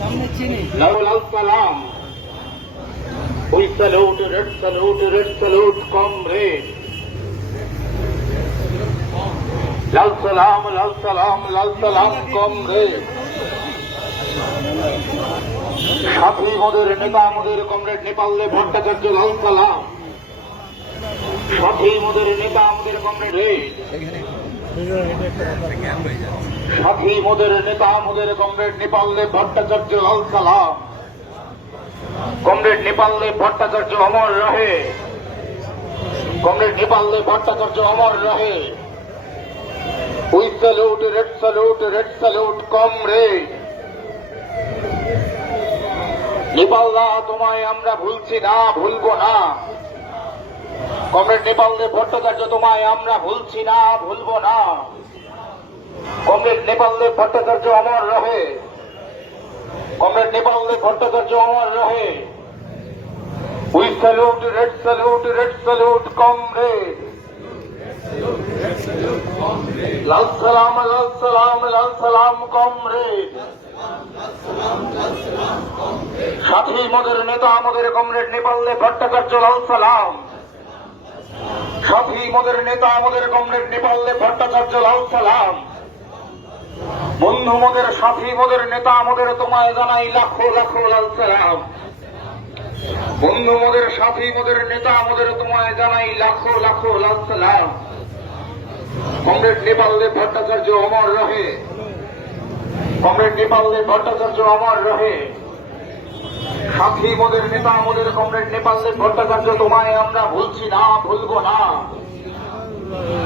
লাল সালাম। We salute, red salute, comrade. লাল সালাম, comrade. সাথী মোদের নেতা মোদের কমরেড নেপালে ভট্টাচার্য লাল সালাম। সাথী মোদের নেতা মোদের কমরেড, সাথী মোদের নেতা মোদের কমরেড নেপালে ভট্টাচার্য লাল সালাম। কমরেড নেপালে ভট্টাচার্য অমর রহে, কমরেড নেপালে ভট্টাচার্য অমর রহে। We salute, red salute, comrade. নেপালদা তোমায় আমরা ভুলছি না, ভুলবো না। কমরেড নেপালে ভট্টাচার্য তোমায় আমরা ভুলছি না, ভুলবো না। কমরেড নেপালে ভট্টাচার্য অমর রহে, কমরেড নেপালে ভট্টাচার্য অমর রহে। We salute, red salute, comrade. লাল সালাম, কমরেড। সাথী মোদের নেতা মোদের কমরেড নেপালে ভট্টাচার্য লাল সালাম। সাথী মোদের নেতা মোদের কমরেড নেপালে ভট্টাচার্য লাল সালাম। বন্ধু মোদের সাথী মোদের নেতা মোদের তোমায় জানাই লাখো লাখো লাল সালাম। বন্ধু মোদের সাথী মোদের নেতা মোদের তোমায় জানাই লাখো লাখো লাল সালাম। কমরেড নেপালে ভট্টাচার্য অমর রহে, কমরেড নেপালে ভট্টাচার্য অমর রহে। সাথী মোদের নেতা মোদের কমরেড নেপালে ভট্টাচার্য তোমায় আমরা ভুলছি না, ভুলবো না।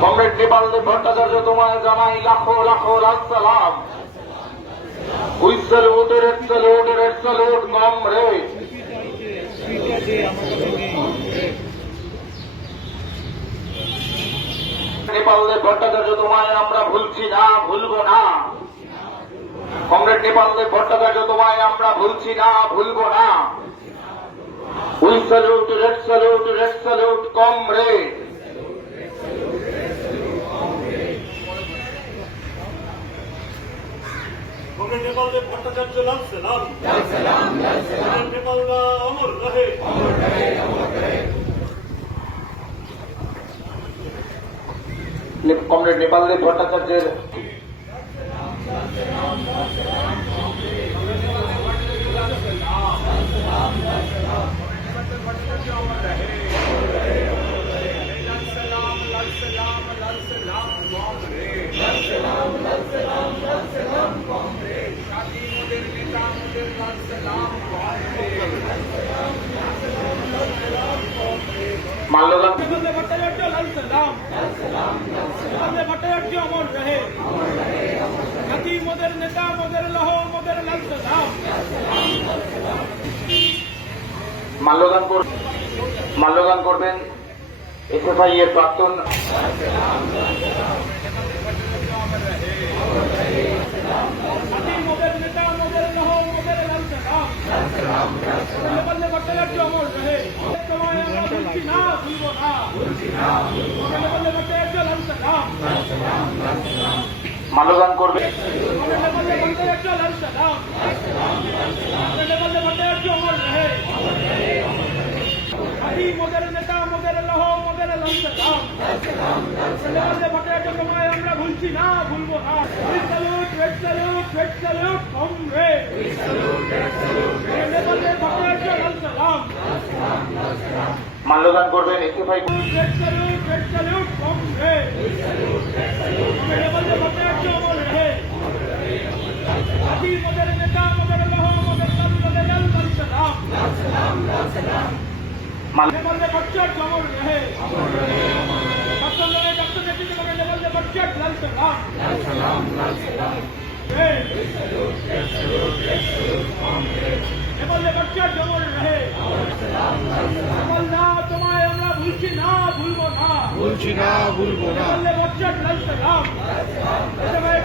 কমরেড নেপালে ভট্টাচার্য তোমায় জানাই লাখো লাখো লাল সালাম। We salute, red salute, comrade. নেপালে ভট্টাচার্য তোমায় আমরা ভুলছি না, ভুলবো না। কমরেড নেপালে ভট্টাচার্য তোমায় আমরা ভুলছি না, ভুলবো না। We salute, red salute, comrade. Comrade নেপালে ভট্টাচার্য লাল সালাম। নেপালদা অমর রহে। কমরেড নেপালে ভট্টাচার্যের মাল্যদান ভট্টাচার্য লাল সালাম। ভট্টাচার্য অমর রহে। সাথী মোদের নেতা মোদের লহ মোদের লাল সালাম। মাল্যদান করবেন এসএফআই এর প্রাক্তন সাথী মোদের নেতা মোদের লহ মোদের লাল সালাম। নেপালে ভট্টাচার্য অমর রহে। তোমায় আমরা ভুলছি না, ভুলবো না। নেপালে ভট্টাচার্য লাল সালাম। মাল্যদান করবেন নেপালে ভট্টাচার্য লাল সালাম। নেপালে ভট্টাচার্য অমর রহে। সাথী মোদের নেতা মোদের লহ মোদের লাল সালাম। নেপালে ভট্টাচার্য তোমায় আমরা ভুলছি না, ভুলবো না। We salute, red salute, comrade. নেপালে ভট্টাচার্য লাল সালাম। মাল্যদান করবেন এসএফআই রেড স্যালুট, কমরেড। নেপালে ভট্টাচার্য অমর রহে। সাথী মোদের নেতা মোদের লহ মোদের লাল সালাম। নেপালে ভট্টাচার্য অমর রহে। ডক্টর নেতৃত্ব নেপালে ভট্টাচার্য লাল সালাম। নেপালে ভট্টাচার্য অমর রহে। নেপালদা তোমায় আমরা ভুলছি না, ভুলবো না। নেপালে ভট্টাচার্য লাল সালাম।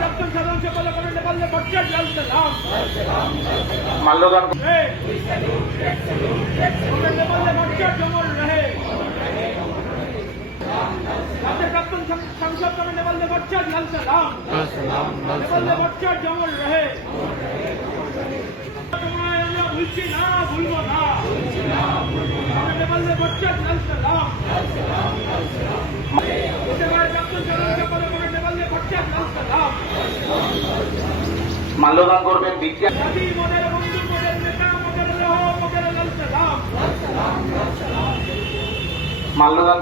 ডক্টর সাধারণ সেবক নেপালে ভট্টাচার্য লাল সালাম। মাল্যদান নেপালে ভট্টাচার্য অমর রহে। রাজ্যের প্রাক্তন সাংসদ নেপালে ভট্টাচার্য লাল সালাম। নেপালে ভট্টাচার্য অমর রহে। ভট্টাচার্য লাল সালাম একেবারে প্রাক্তন জনতা সম্পাদক নেপালে ভট্টাচার্য লাল সালাম মাল্যদান করবেন বিজ্ঞান জাতি মোদের বন্ধু মোদের নেতা মোদের লৌহ মোদের লাল সালাম মাল্যদান